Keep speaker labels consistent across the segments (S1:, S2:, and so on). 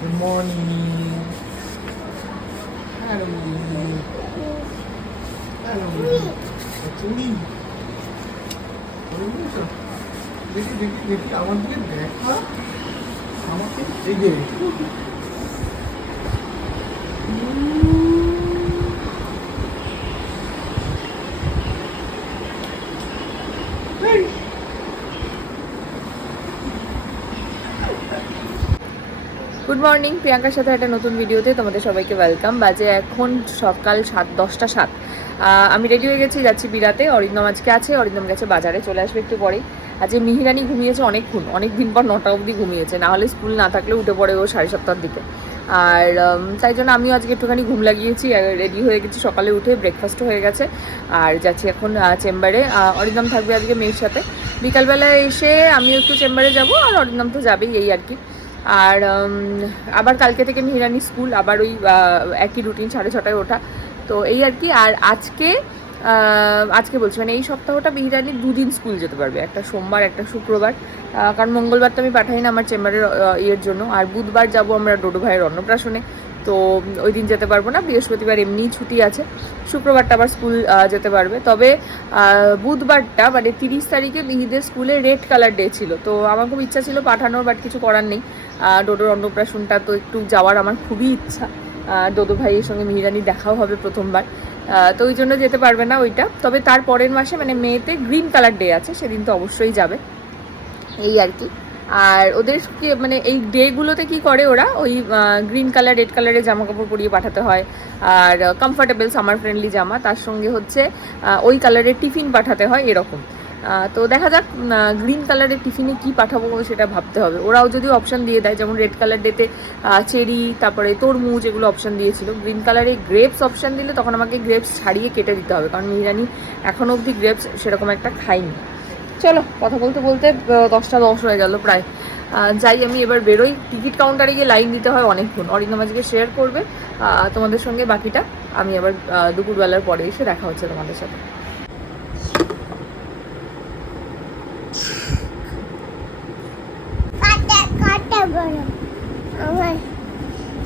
S1: Good morning. 할머니. 할머니. 주니. 얼굴이죠. 되게 되게 되게 안 만들겠네. 어? 안 만들겠네. 되게. 음.
S2: Good morning প্রিয়াঙ্কার সাথে একটা নতুন ভিডিওতে তোমাদের সবাইকে ওয়েলকাম বাজে এখন সকাল সাত, দশটা সাত। আমি রেডি হয়ে গেছি, যাচ্ছি বিরাতে। অরিন্দম আজকে আছে, অরিন্দম গেছে বাজারে, চলে আসবে একটু পরেই। আজকে মিহিরানি ঘুমিয়েছে অনেকক্ষণ অনেক দিন পর নটা অবধি ঘুমিয়েছে। না হলে স্কুল না থাকলে উঠে পড়ে ও সাড়ে সাতটার দিকে। আর তাই জন্য আমিও আজকে একটুখানি ঘুম লাগিয়েছি রেডি হয়ে গেছি সকালে উঠে ব্রেকফাস্টও হয়ে গেছে। আর যাচ্ছি এখন চেম্বারে অরিন্দম থাকবে আজকে মেয়ের সাথে। বিকালবেলা এসে আমিও একটু চেম্বারে যাব, আর অরিন্দম তো যাবেই, এই আর কি। আর আবার কালকে থেকে মেহরানি স্কুল, আবার ওই একই রুটিন সাড়ে ছটায় ওঠা। তো এই আর কি, আর আজকে আজকে বলছি মানে এই সপ্তাহটা মেহরানি দুদিন স্কুল যেতে পারবে, একটা সোমবার, একটা শুক্রবার। কারণ মঙ্গলবার তো আমি পাঠাই না আমার চেম্বারের ইয়ের জন্য। আর বুধবার যাব আমরা ডোডো ভাইয়ের অন্নপ্রাশনে। তো ওই দিন যেতে পারব না, বৃহস্পতিবার এমনিই ছুটি আছে। শুক্রবারটা আবার স্কুল যেতে পারবে। তবে বুধবারটা মানে তিরিশ তারিখে মিহিদের স্কুলে রেড কালার ডে ছিল। তো আমার খুব ইচ্ছা ছিল পাঠানোর, বাট কিছু করার নেই। ডোডোর অন্নপ্রাশনটা তো একটু যাওয়ার আমার খুবই ইচ্ছা। ডোডো ভাইয়ের সঙ্গে মিহিরানি দেখাও হবে প্রথমবার। তো ওই জন্য যেতে পারবে না ওইটা। তবে তার পরের মাসে মানে মেয়েতে গ্রিন কালার ডে আছে, সেদিন তো অবশ্যই যাবে। এই আর কি। আর ওদেরকে মানে এই ডেগুলোতে কি করে ওরা? ওই গ্রিন কালার রেড কালারের জামা কাপড় পরিয়ে পাঠাতে হয়। আর কমফর্টেবল সামার ফ্রেন্ডলি জামা। তার সঙ্গে হচ্ছে ওই কালারের টিফিন পাঠাতে হয় এরকম। তো দেখা যাক গ্রিন কালারের টিফিনে কি পাঠাবো সেটা ভাবতে হবে। ওরাও যদি অপশান দিয়ে দেয়, যেমন রেড কালার ডেতে চেরি তারপরে তরমুজ এগুলো অপশান দিয়েছিল। গ্রিন কালারে গ্রেপস অপশান দিলে তখন আমাকে গ্রেপস ছাড়িয়ে কেটে দিতে হবে। কারণ মিরানি এখনও অবধি গ্রেপস সেরকম একটা খাইনি চলো কথা বলতে বলতে দশটা দশ হয়ে গেল প্রায়। যাই আমি এবার বেরোই। টিকিট কাউন্টারে গিয়ে লাইন দিতে হয় অনেকক্ষণ। অরিন্দম আজকে শেয়ার করবে তোমাদের সঙ্গে বাকিটা। আমি আবার দুপুরবেলার পরে এসে দেখা হচ্ছে তোমাদের সাথে।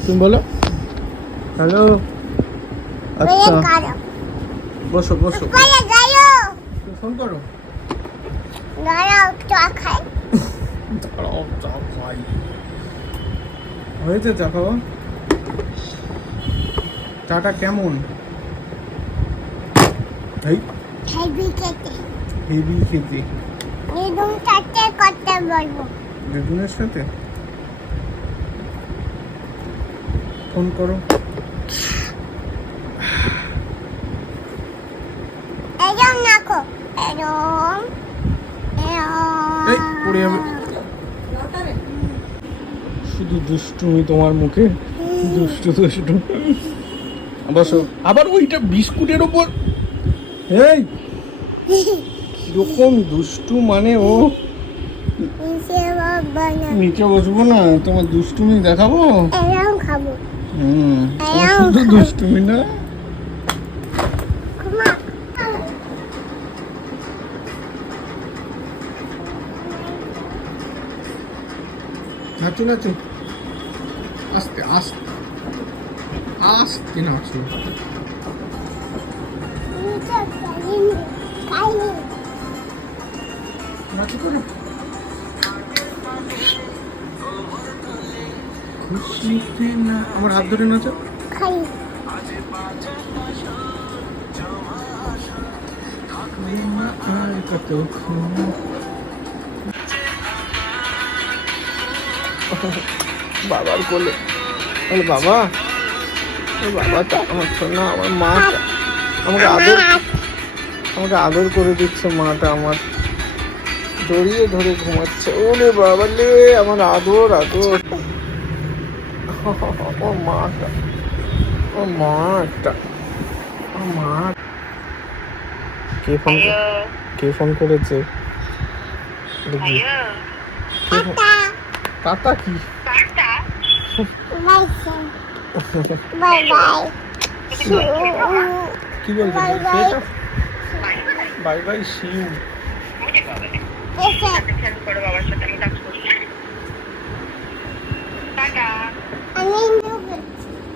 S1: তুমি বলো। হ্যালো আচ্ছা। বসো বসো। ফোন করো। দাঁড়াও চা খাই হয়েছে চা খাওয়া চাটা কেমন? এই হেভি খেতে। বেগুনের সাথে? ফোন করো। এই পড়ে যাবে শুধু দুষ্টুমি তোমার মুখে দুষ্টু দুষ্টু। বসো। আবার ওইটা বিস্কুটের ওপর। এই! কীরকম দুষ্টু মানে ও? নিচে বসবো না তোমার দুষ্টুমি দেখাবো?
S3: খাব।
S1: হুম শুধু দুষ্টুমি না। নাচো নাচো আস্তে আস্তে আস্তে নাচো নাচো করো। খুশিতে না, আমার হাত ধরে নাচো।
S3: খাই
S1: কতক্ষণ? বাবার কোলে। বলে বাবা ও বাবাটা আমার সোনা আমার মাটা। আমাকে আদর আমাকে আদর করে দিচ্ছে মাটা আমার। জড়িয়ে ধরে ঘুমাচ্ছে। ওরে বাবা লে আমার আদর আদর। ও মাটা ও মাটা ও মা কে ফোন কে ফোন করেছে? দেখি। টাটা কি? টাটা Vai,
S3: বাই
S1: কি
S3: বলবে
S1: বাই বাই সিউ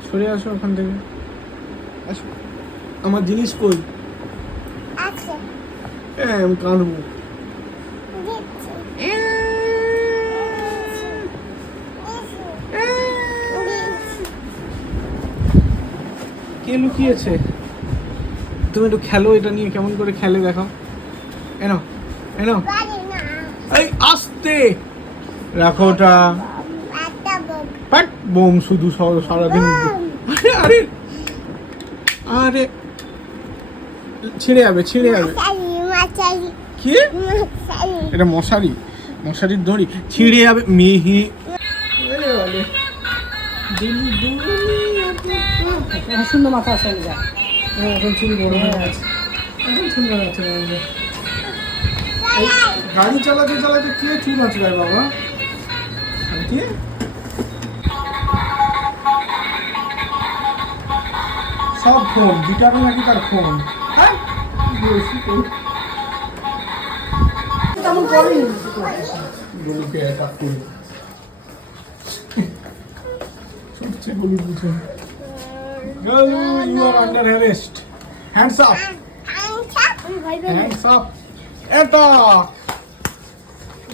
S1: সরে আসো ওখান থেকে। আসো। আমার জিনিস কই? হ্যাঁ আমি কাঁদবো। কে লুকিয়েছে? তুমি একটু খেলো এটা নিয়ে, কেমন করে খেলে দেখো। এনো এনো। এই, আস্তে! রাখো ওটা। বোম, শুধু সারাদিন। আরে আরে! ছিঁড়ে যাবে ছিঁড়ে যাবে। কি? এটা মশারি। মশারির দড়ি। ছিঁড়ে যাবে, মিহি। আরে
S4: সুন্দর মাথা আসলে যা
S1: হ্যাঁ, এখন চুল বড় হয়ে গেছে। এখন চুল বড় আছে গাড়ি চালাতে চালাতে কে চুল আঁচড়ায় বাবা? আর কে? সব ফোন গিটারও নাকি তার ফোন? হ্যাঁ?
S4: তেমন করেনি
S1: গরুকে করে। বুঝে। গলু you are under arrest hands up
S3: আংটা
S1: hands up attack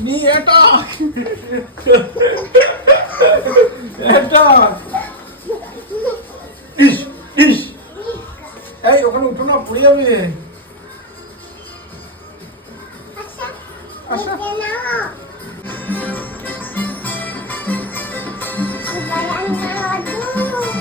S1: নি অ্যাটাক অ্যাটাক ইস ইস এই ওখানে উঠো না পড়ে যাবে
S3: আচ্ছা
S1: আচ্ছা
S3: না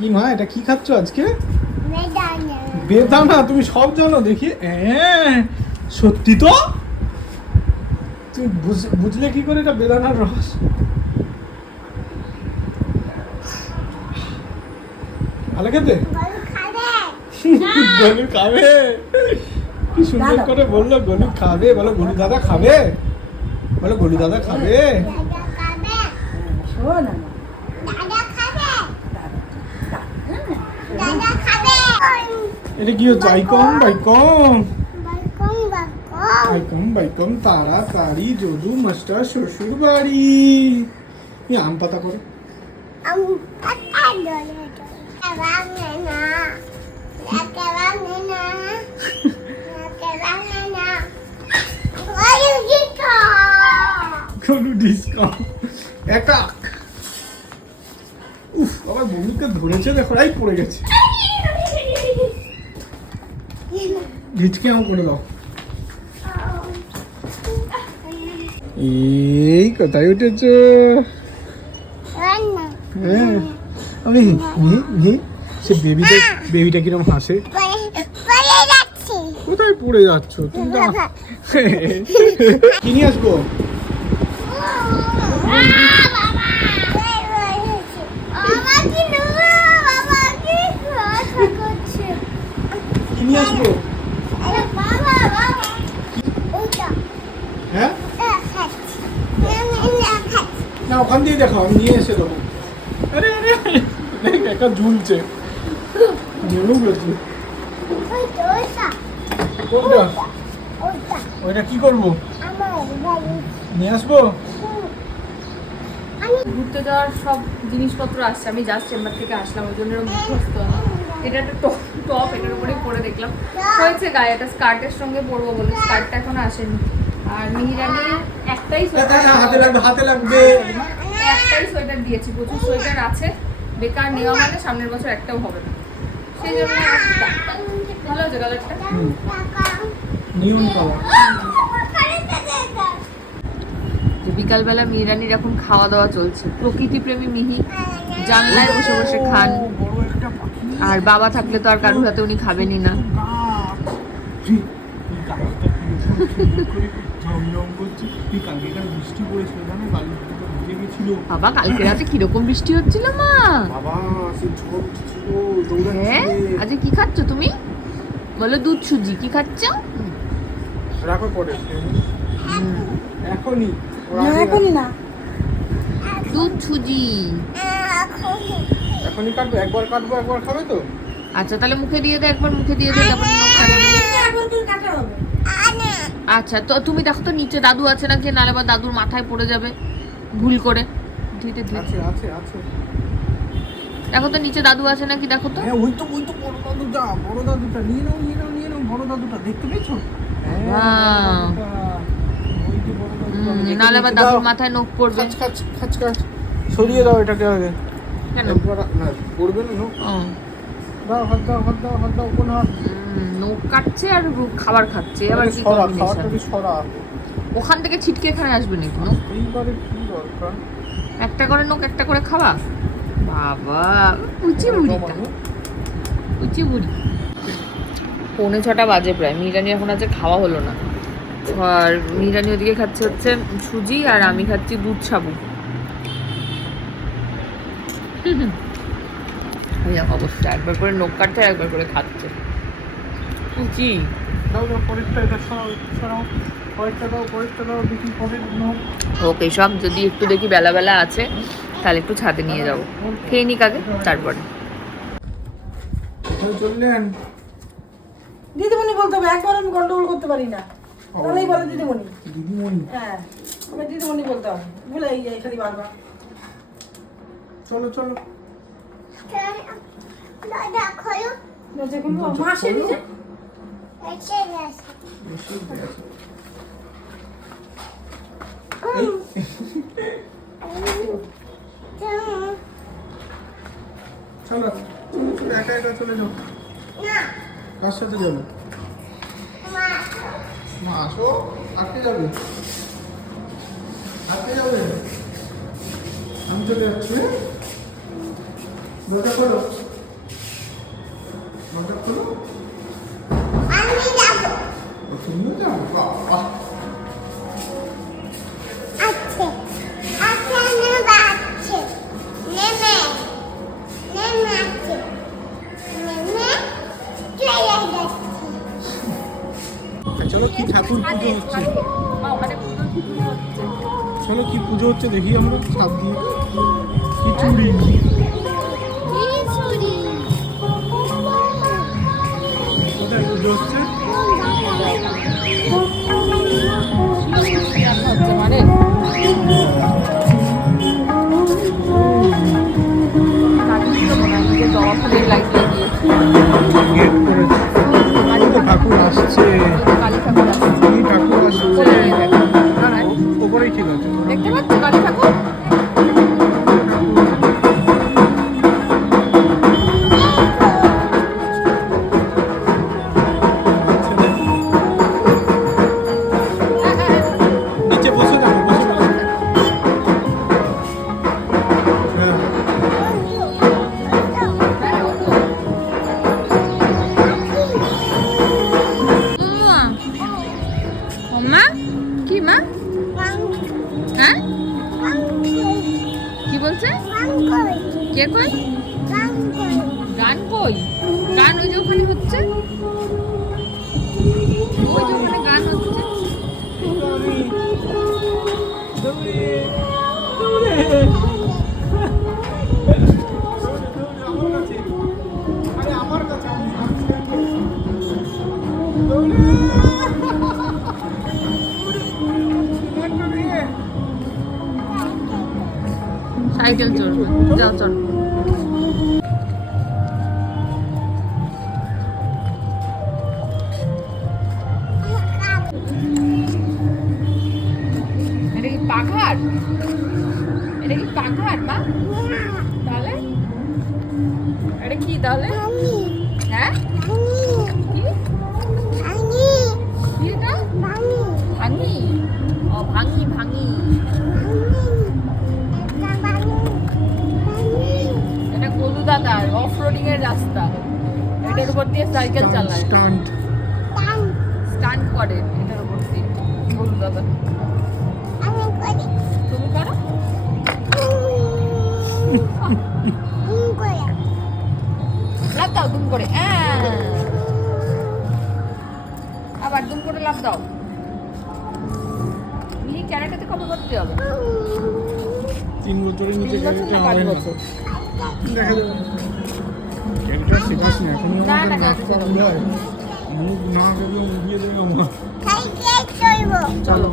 S1: কি মা এটা কি খাচ্ছ আজকে? বেদানা। তুমি সব জানো দেখি। হ্যাঁ সত্যি তো? তুমি বুঝলে কি করে এটা বেদানার রস? ভালো খেতে? গলু খাবে। কি সুন্দর করে বলল গলু খাবে। বলো গলু দাদা খাবে? বলো গলু দাদা খাবে
S4: শোন না
S3: দাদা খাবে
S4: হ্যাঁ
S3: দাদা খাবে
S1: এটা কি হচ্ছে বাইকম বাইকম তাড়াতাড়ি মাস্টার শ্বশুর বাড়ি। আম পাতা করে। ডিসকাউন্ট উফ আবার বন্ধুকে ধরেছে দেখো পড়ে গেছে। ভিচকে আম করে দাও এই কোথায় উঠেছ হ্যাঁ আমি হি হি সে বেবিটা বেবিটা কিরম হাসে কোথায় পড়ে যাচ্ছ তুমি তো
S3: বাবা
S1: কি নিয়ে আসব কি নিয়ে আসব হ্যাঁ না ওখান দিয়ে দেখো আমি নিয়ে এসে দেবো। আরে আরে একটা ঝুলছে। ঝুলু গেছে কোনটা? ওইটা কি করব? নিয়ে আসব?
S2: ঘুরতে যাওয়ার সব জিনিসপত্র আসছে আমি জাস্ট চেম্বার থেকে আসলাম ওই জন্য মুখস্থ এটা একটা টপ টপ এটার উপরেই পরে দেখলাম। হয়েছে গায়ে এটা স্কার্টের সঙ্গে পরবো বলে স্কার্টটা এখনও আসেনি। আর মিহিরানি একটাই
S1: হাতে লাগবে হাতে লাগবে।
S2: একটাই সোয়েটার দিয়েছি প্রচুর সোয়েটার আছে বেকার নেওয়া মানে সামনের বছর একটাও হবে না। সেই জন্য ভালো আছে কালারটা
S1: কালার
S2: বিকালবেলা মিহিরানির এখন খাওয়া দাওয়া চলছে। প্রকৃতি প্রেমী মিহি জানলায় বসে বসে খান। আর বাবা থাকলে তো আর কারোর হাতে উনি খাবেনই না।
S1: বৃষ্টি পড়েছিল জানো বালির ভিতরে ভিজে গেছি ছিল
S2: বাবা কালকে রাতে কীরকম বৃষ্টি হচ্ছিল মা?
S1: বাবা সে ঝড় ছিল দৌড়াচ্ছিলে।
S2: হ্যাঁ আজকে কি খাচ্ছ তুমি? বলো দুধ সুজি কি খাচ্ছ?
S1: রাখো পরে। এখনই।
S4: না এখনই না।
S2: দুধ সুজি।
S1: এখনই কাটবো? একবার কাটবো একবার খাবে তো?
S2: আচ্ছা তাহলে মুখে দিয়ে দে একবার মুখে দিয়ে দে তারপর আচ্ছা তো তুমি দেখো তো নিচে দাদু আছে নাকি? নালে বা দাদুর মাথায় পড়ে যাবে ভুল করে। ধীরে ধীরে
S1: আছে আছে আছে।
S2: দেখো তো নিচে দাদু আছে নাকি দেখো তো।
S1: হ্যাঁ ওই তো ওই তো বড় দাদুটা বড় দাদুটা। নিয়ে নাও নিয়ে নাও নিয়ে নাও বড় দাদুটা। দেখতে পেয়েছ? হ্যাঁ,
S2: নালে আবার দাদুর মাথায় নখ পড়বে।
S1: খাচ খাচ খাচ খাচ। সরিয়ে দাও এটাকে আগে।
S2: কেন?
S1: না পড়বে না নোক। দাও হাত দাও হাত দাও হাত দাও কোন। হাত
S2: নখ কাটছে আর খাবার খাচ্ছে। কি
S1: সরা।
S2: ওখান থেকে ছিটকে এখানে আসবে নাকি নখ?
S1: এইবারে কি দরকার?
S2: একটা করে নখ একটা করে খাওয়া? বাবা উচি বুড়িটা উচি বুড়ি পৌনে ছটা বাজে প্রায় মিরানি এখন আজকে খাওয়া হলো না। আর মিরানি ওদিকে খাচ্ছে হচ্ছে সুজি আর আমি খাচ্ছি দুধ সাবু। অবস্থা একবার করে নখ কাটছে একবার করে খাচ্ছে। উচি ওকে সব যদি একটু দেখি বেলা বেলা আছে তাহলে একটু ছাদে নিয়ে যাব। খেয়ে নিক আগে তারপরে।
S1: চললেন?
S4: দিদিমণি বলতে হবে একবার আমি গন্ডগোল করতে পারি না। তাহলেই বলে দিদিমণি।
S1: দিদিমণি?
S4: হ্যাঁ আমি দিদিমণি বলতে হবে। এই এই খালি বারবার।
S1: চলো চলো।
S4: মাসে নিজে।
S3: এসে গেছে।
S1: চলো একা একা চলে যাও। কার সাথে যাবে?
S3: মা
S1: আসো। আটকে যাবে? আটকে যাবে? আমি চলে যাচ্ছি হ্যাঁ? দরজা খোলো। দরজা খোলো।
S3: আমি যাব।
S1: ও, তুমিও যাব হচ্ছে দেখি আমরা ছাদ দিয়ে খিচুড়ি
S2: সাইকেল চড়বে যাও চল। করে। আহ। আবার দুম করে লাভ দাও। মিনি ক্যারেটাতে কবে করতে হবে?
S1: তিন বছরের নিচে ক্যারেটে হবে না
S2: বছর?
S1: দেখা যাবে ক্যারেটে শেখাস না এখন
S2: না, না, না, চলো।
S1: মুখ না ভেবে মুভিয়ে দেবে আমার।
S2: চলো।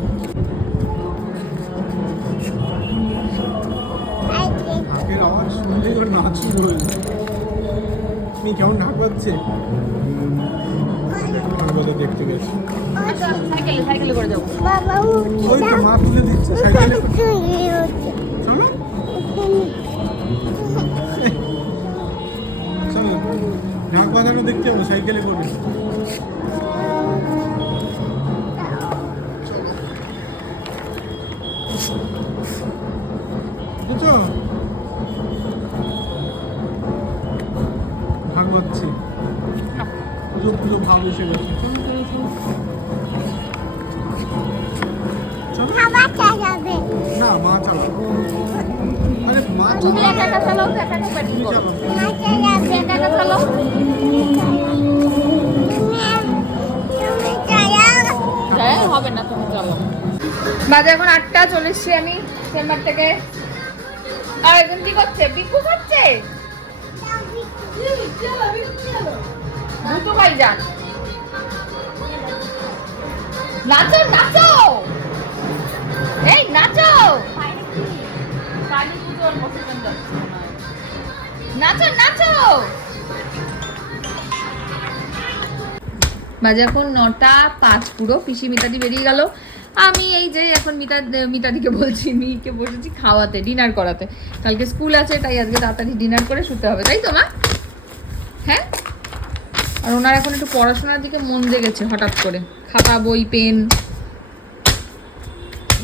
S3: সাইকেল
S1: আওয়াজ শুনলেই নাচ শুরু হয়ে তুমি কেমন ঢাক ঢাক দেখতে গেছি। মা তুলে দিচ্ছে ঢাক বাজানো দেখতে যাব সাইকেলে করে। না মা চালাবো। আরে মা
S2: তুমি একা একা চালাও একা একা ব্যাটিং করো
S3: মা চালাবে?
S2: একা একা চালাও
S3: তুমি তুমি চালাও
S2: হ্যাঁ হবে না তুমি চলো বাজে এখন আটটা চলে এসছি আমি চেম্বার থেকে। আর একজন কি করছে? বিকু করছে দুটো ভাই যান। নাচো নাচো! এই, নাচো! বাজে এখন নটা পাঁচ, পুরো পিসি মিতাদি বেরিয়ে গেল। আমি এই যে এখন মিতা, মিতাদিকে বলছি, মিকে বসেছি খাওয়াতে ডিনার করাতে। কালকে স্কুল আছে, তাই আজকে তাড়াতাড়ি ডিনার করে শুতে হবে, তাই তো মা? হ্যাঁ? আর ওনার এখন একটু পড়াশোনার দিকে মন জেগেছে হঠাৎ করে। খাতা বই পেন।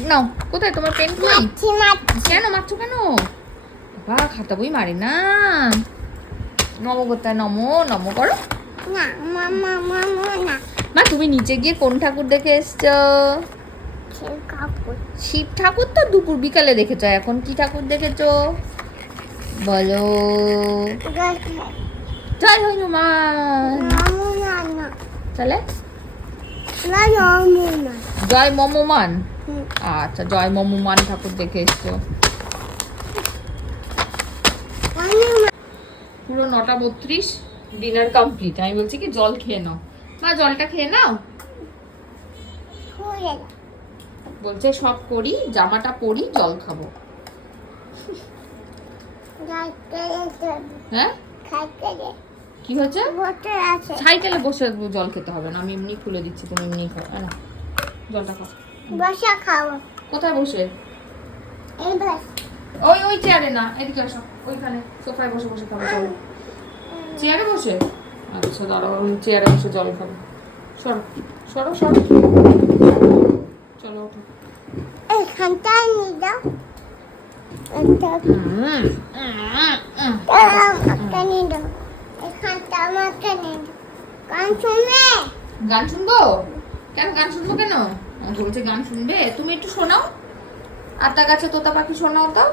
S2: নাও কোথায়? তোমার পেন কই? কেন মারছো কেন? বা খাতা বই মারে না। নম কোথায় নম নম করো। মা তুমি নিচে গিয়ে কোন ঠাকুর দেখে এসছো? শিব ঠাকুর। তো দুপুর বিকালে দেখেছ এখন কি ঠাকুর দেখেছ? বলো। জয় হনুমান।
S3: মামু না না
S2: তাহলে?
S3: না মামু না
S2: জয় মমমান। আচ্ছা জয় মমমান ঠাকুর দেখে এসছো। পুরো নটা বত্রিশ ডিনার কমপ্লিট আমি বলছি কি জল খেয়ে নাও। মা জলটা খেয়ে নাও? বলছে সব করি জামাটা পরি জল খাব। হ্যাঁ? কি হয়েছে? সাইকেলে বসে জল খেতে হবে না আমি এমনি খুলে দিচ্ছি তুমি এমনি খাও। না জলটা খাও।
S3: বসা খাব
S2: কোথায় বসে?
S3: এই বাস।
S2: ওই ওই চেয়ারে না এদিকে আসো ওইখানে সোফায় বসে বসে খাবে চলো চেয়ারে বসে? আচ্ছা দাঁড়াও আমি চেয়ারে বসে জল খাব। সরো সরো সরো। চলো ওঠো।
S3: এখানটা নিয়ে দাও একটা
S2: হুম, হুম, হুম।
S3: একটা নিয়ে দাও এখানটা আমাকে নিয়ে দাও কান শুনে
S2: গান শুনব? কেন গান শুনব কেন? আমি বলছে গান শুনবে। তুমি একটু শোনাও। আতা গাছে তোতা পাখি শোনাও তো।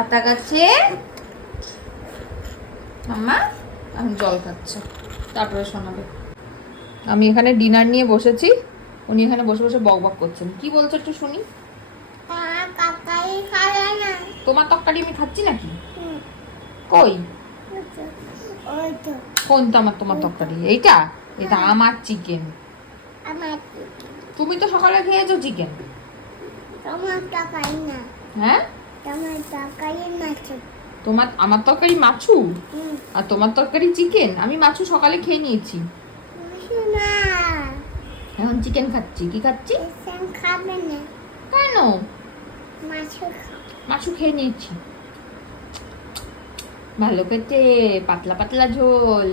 S2: আতা গাছে মাম্মা আমি জল খাচ্ছে। তারপরে শোনাবে। আমি এখানে ডিনার নিয়ে বসেছি। উনি এখানে বসে বসে বক বক করছেন। কি বলছো একটু শুনি। তোমার তরকারি আমি খাচ্ছি নাকি? কই? কোনটা আমার তোমার তরকারি এইটা? এটা আমার চিকেন। তুমি তো সকালে খেয়েছো চিকেন।
S3: তোমার টাকাই না।
S2: হ্যাঁ?
S3: তোমার টাকাই মাছ।
S2: তোমার আমার তরকারি মাছু? আর তোমার তরকারি চিকেন? আমি মাছু সকালে খেয়ে নিয়েছি। এখন চিকেন খাচ্ছি। কি খাচ্ছি?
S3: খাবে না।
S2: কেন?
S3: মাছ
S2: মাছু খেয়ে নিয়েছি। ভালো খেতে পাতলা পাতলা ঝোল।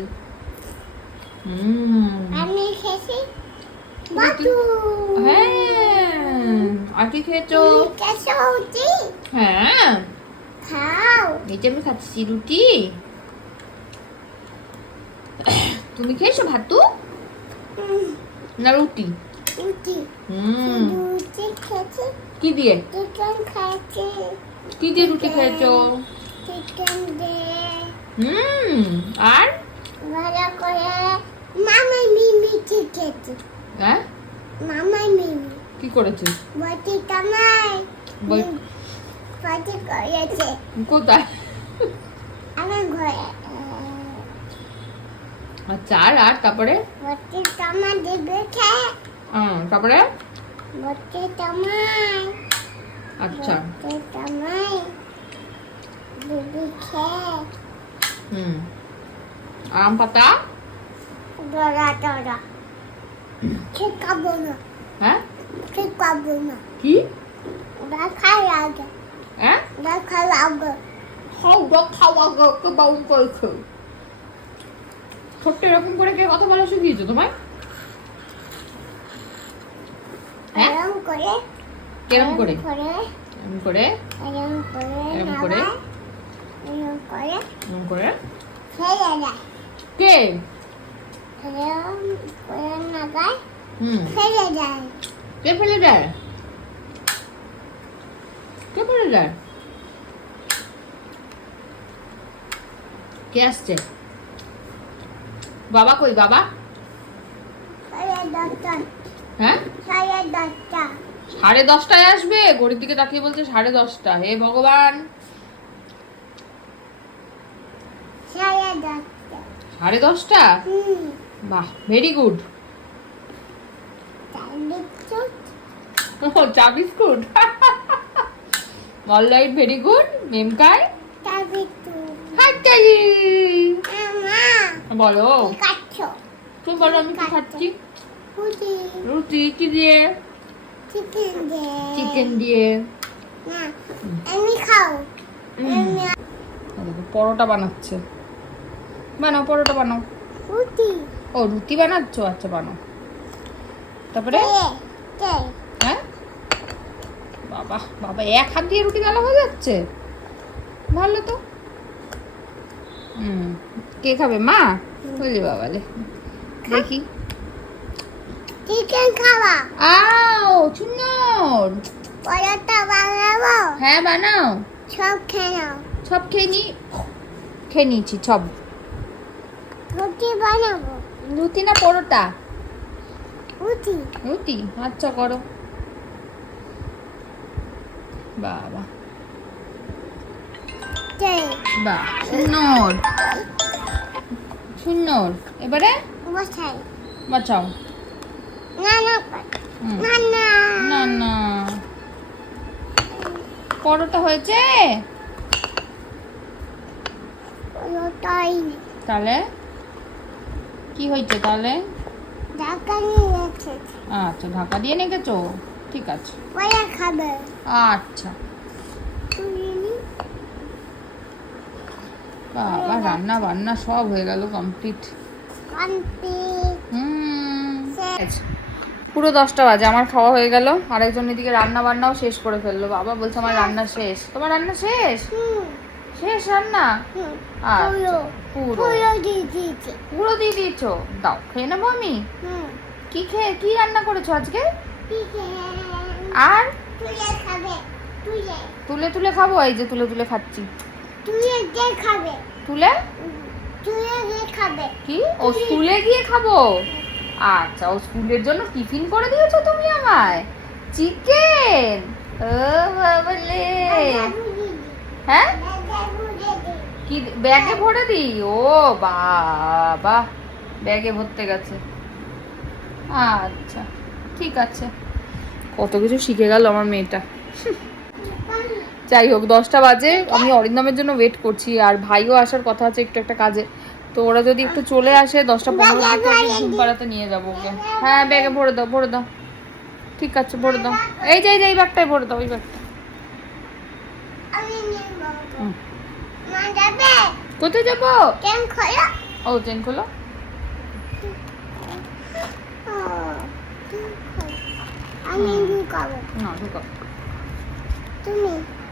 S3: আমি খেয়েছি
S2: হ্যাঁ আর কি খেয়েছো? হ্যাঁ।
S3: খাও।
S2: এই যে আমি খাচ্ছি রুটি। তুমি খেয়েছো ভাতু? না রুটি? কি দিয়ে? কি দিয়ে রুটি খেয়েছো?
S3: চিকেন দে
S2: হুম আর?
S3: ভালো করে মামা মিমি শিখেছে।
S2: হ্যাঁ?
S3: মামা মিমি।
S2: কি করেছিস
S3: বটি কামাই। বটি করেছে।
S2: কোথায়?
S3: আমার ঘরে।
S2: আচ্ছা আর আর তারপরে?
S3: বটি কামা দিবে খেয়ে
S2: হুম, তারপরে?
S3: বটি কামাই।
S2: আচ্ছা।
S3: বটি কামাই।
S2: হুম। আম পাতা?
S3: ডরা ডরা ঠিক খাব না?
S2: হ্যাঁ?
S3: ঠিক খাব না?
S2: কি?
S3: দেখা লাগে
S2: হ্যাঁ?
S3: দেখা লাগে
S2: খাও ডক খাওয়া কে বাউন করেছ। ছোট্ট এরকম করে কে কথা বলা শিখিয়েছো তোমায়? হ্যাঁ?
S3: এরম করে
S2: কেরম করে? এরম করে
S3: এরম করে?
S2: এরম করে?
S3: করে
S2: কে
S3: ফেলে দেয়
S2: কে ফেলে দেয় কে ফেলে দেয় কে আসছে বাবা কই বাবা হ্যাঁ
S3: সাড়ে
S2: দশটায় আসবে? ঘড়ির দিকে তাকিয়ে বলছে সাড়ে দশটা হে ভগবান!
S3: সাড়ে দশটা?
S2: বাহ ভেরি গুড চা biscuit. All right very good মেমকাই বলো। তুমি বলো আমি কি খাচ্ছি। রুটি কি দিয়ে?
S3: চিকেন দে
S2: চিকেন দিয়ে।
S3: আমি খাও।
S2: পরোটা বানাচ্ছে। বানাও পরোটা বানাও।
S3: পুটি
S2: ও রুটি বানাচ্ছো? আচ্ছা বানাও। তারপরে? হ্যাঁ? বাবা বাবা এক হাত দিয়ে রুটি বেলা হয়ে যাচ্ছে? ভালো তো। হুম কে খাবে? মা? বলি বাবা লে দেখি।
S3: চিকেন খাওয়া
S2: আও সুন্দর
S3: পরোটা বানাবো?
S2: হ্যাঁ বানাও।
S3: সব খেয়ে নাও।
S2: সব খেয়ে নি খেয়ে নিয়েছি সব।
S3: রুটি বানাবো।
S2: রুটি না পরোটা?
S3: রুটি।
S2: রুটি? আচ্ছা করো। বাবা। বাহ সুন্দর সুন্দর এবারে?
S3: বসাই।
S2: বাঁচাও
S3: না না না না।
S2: না না। পরোটা হয়েছে? তাহলে? কি হয়েছে তাহলে?
S3: ঢাকা নিয়ে
S2: আচ্ছা ঢাকা দিয়ে নেগেছো ঠিক আছে।
S3: খাবে।
S2: আচ্ছা। বাবা রান্না বান্না সব হয়ে গেল কমপ্লিট হুম। পুরো দশটা বাজে আমার খাওয়া হয়ে গেল। আরেকজন এদিকে রান্না বান্নাও শেষ করে ফেলল। বাবা বলছে আমার রান্না শেষ। তোমার রান্না শেষ?
S3: হুম।
S2: শেষ রান্না? আচ্ছা
S3: পুরো।
S2: পুরো।
S3: দিয়ে দিয়েছে।
S2: দাও খেয়ে নেব আমি? কি খেয়ে কি রান্না করেছ আজকে? আর?
S3: তুলে তুলে।
S2: খাব? এই যে তুলে তুলে খাচ্ছি।
S3: তুলে খাবে।
S2: তুলে?
S3: খাবে।
S2: কি? ও স্কুলে গিয়ে খাব? আচ্ছা ও স্কুলের জন্য টিফিন করে দিয়েছ তুমি আমায়। চিকেন? ও বাবালে হ্যাঁ? কি ব্যাগে ভরে দিই? ও বাবা। ব্যাগে ভরতে গেছে। আচ্ছা ঠিক আছে। কত কিছু শিখে গেল আমার মেয়েটা। যাই হোক দশটা বাজে। আমি অরিন্দমের জন্য ওয়েট করছি। আর ভাইও আসার কথা আছে একটু একটা কাজে। তো ওরা যদি একটু চলে আসে দশটা পনেরো দিকে ঘুম পাড়াতে নিয়ে যাব ওকে। হ্যাঁ ব্যাগে ভরে দাও ভরে দাও। ঠিক আছে ভরে দাও। এই যে এই যে এই ব্যাগটাই ভরে দাও ওই ব্যাগটা
S3: আমি নিয়ে
S2: হুম।
S3: মা যাবে
S2: কোথায় যাব? ও চেন খোলো।
S3: আমি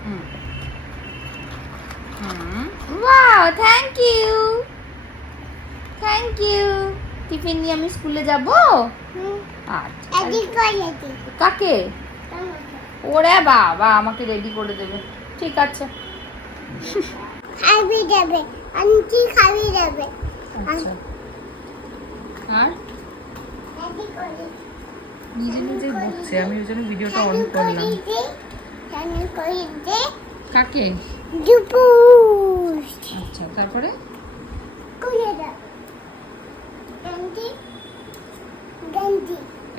S2: হুম। ইউ থ্যাংক ইউ টিফিন নিয়ে আমি স্কুলে যাব? আচ্ছা কাকে। ওরে বাবা, আমাকে রেডি করে দেবে। ঠিক আছে।
S3: খাবি যাবে আন্টি খাবি যাবে
S2: আচ্ছা। আর? নিজে নিজে বকছে আমি ওই জন্য ভিডিওটা অন করলাম। কাকে? আচ্ছা তারপরে?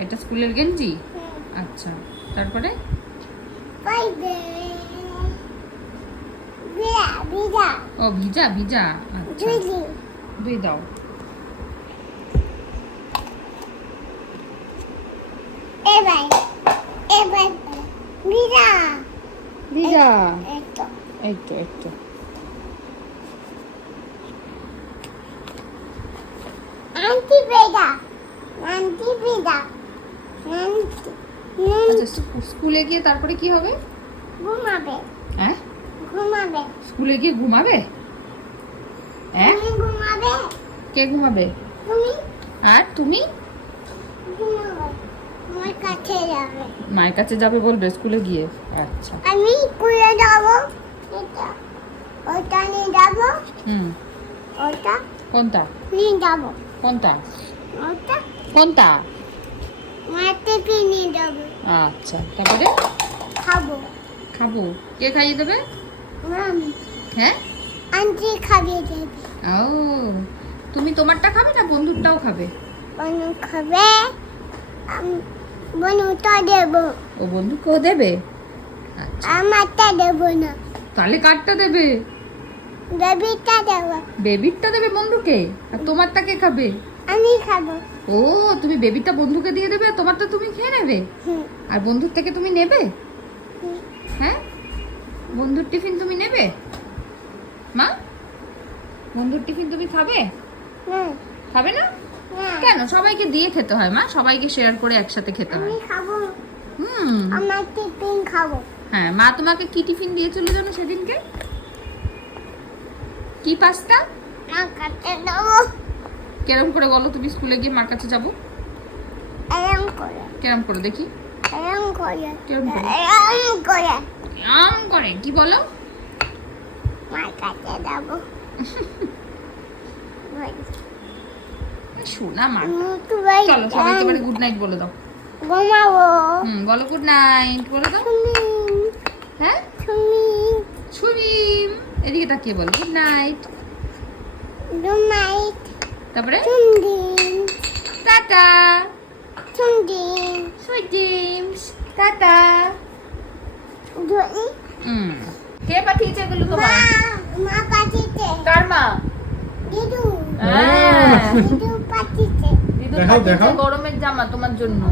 S2: এটা স্কুলের গেঞ্জি? আচ্ছা তারপরে?
S3: বিয়া বিয়া
S2: ও ভিজা ভিজা। আচ্ছা। দুই দাও।
S3: এবার এবার বিয়া
S2: ভিজা।
S3: এতো
S2: এই তো এই তো
S3: আন্টি বেদা আন্টি বেদা
S2: আচ্ছা স্কু- স্কুলে গিয়ে তারপরে কি হবে?
S3: ঘুমাবে।
S2: হ্যাঁ?
S3: ঘুমাবে।
S2: স্কুলে গিয়ে ঘুমাবে? হ্যাঁ?
S3: ঘুমাবে?
S2: কে ঘুমাবে?
S3: তুমি?
S2: আর তুমি?
S3: আমার কাছে যাবে।
S2: মায়ের কাছে যাবে বলবে স্কুলে গিয়ে? আচ্ছা।
S3: আমি স্কুলে যাব। এটা ওটা নিয়ে যাব।
S2: হুম।
S3: ওটা
S2: কোনটা?
S3: নিয়ে যাব।
S2: কোনটা?
S3: ওটা
S2: কোনটা?
S3: মাঠে নিয়ে যাব।
S2: আচ্ছা। তারপরে?
S3: খাব।
S2: খাব। কে খাইয়ে দেবে? হ্যাঁ?
S3: আন্টি দেবে
S2: ও তুমি তোমারটা খাবে না বন্ধুরটাও খাবে?
S3: বনু খাবে আম- বনুটা দেবো।
S2: ও বন্ধুকেও দেবে? আচ্ছা।
S3: আমারটা দেবো না।
S2: তাহলে কারটা দেবে?
S3: বেবিটা দেবো।
S2: বেবিরটা দেবে বন্ধুকে? আর তোমারটা কে খাবে?
S3: আমি খাব।
S2: ও তুমি বেবিটা বন্ধুকে দিয়ে দেবে আর তোমারটা তুমি খেয়ে নেবে? আর বন্ধুর থেকে তুমি নেবে? হ্যাঁ? বন্ধুর টিফিন তুমি নেবে? মা? বন্ধুর টিফিন তুমি খাবে?
S3: না
S2: খাবে না? কেন? সবাইকে দিয়ে খেতে হয় মা। সবাইকে শেয়ার করে একসাথে খেতে হয়।
S3: খাব।
S2: হুম।
S3: আমার টিফিন খাব।
S2: হ্যাঁ মা তোমাকে কি টিফিন দিয়েছিল জানো সেদিনকে? কি পাস্তা?
S3: দেবো।
S2: কেরম করে বলো তুমি স্কুলে গিয়ে মার কাছে যাব।
S3: এরম করে।
S2: কেরম করে দেখি।
S3: এরম করে।
S2: কেরম করে?
S3: এরম করে।
S2: কি বলো?
S3: মার কাছে যাব।
S2: শোনা মা। চলো গুড নাইট বলে দাও।
S3: ঘুমাবো।
S2: হুম বলো গুড নাইট বলে দাও। হ্যাঁ? ছুরিম এদিকে তাকিয়ে বলো গুড নাইট
S3: ডুমাইট
S2: তারপরে?
S3: চুন্দিন
S2: টাটা
S3: চুন্দিন
S2: সুইট ড্রিমস টাটা
S3: জলি
S2: হুম কে পাঠিয়েছে এগুলো তোমার?
S3: মা পাঠিয়েছে।
S2: কার মা
S3: দিদু।
S2: হ্যাঁ।
S3: দিদু পাঠিয়েছে।
S2: দিদু পাঠিয়েছে গরমের জামা তোমার জন্য।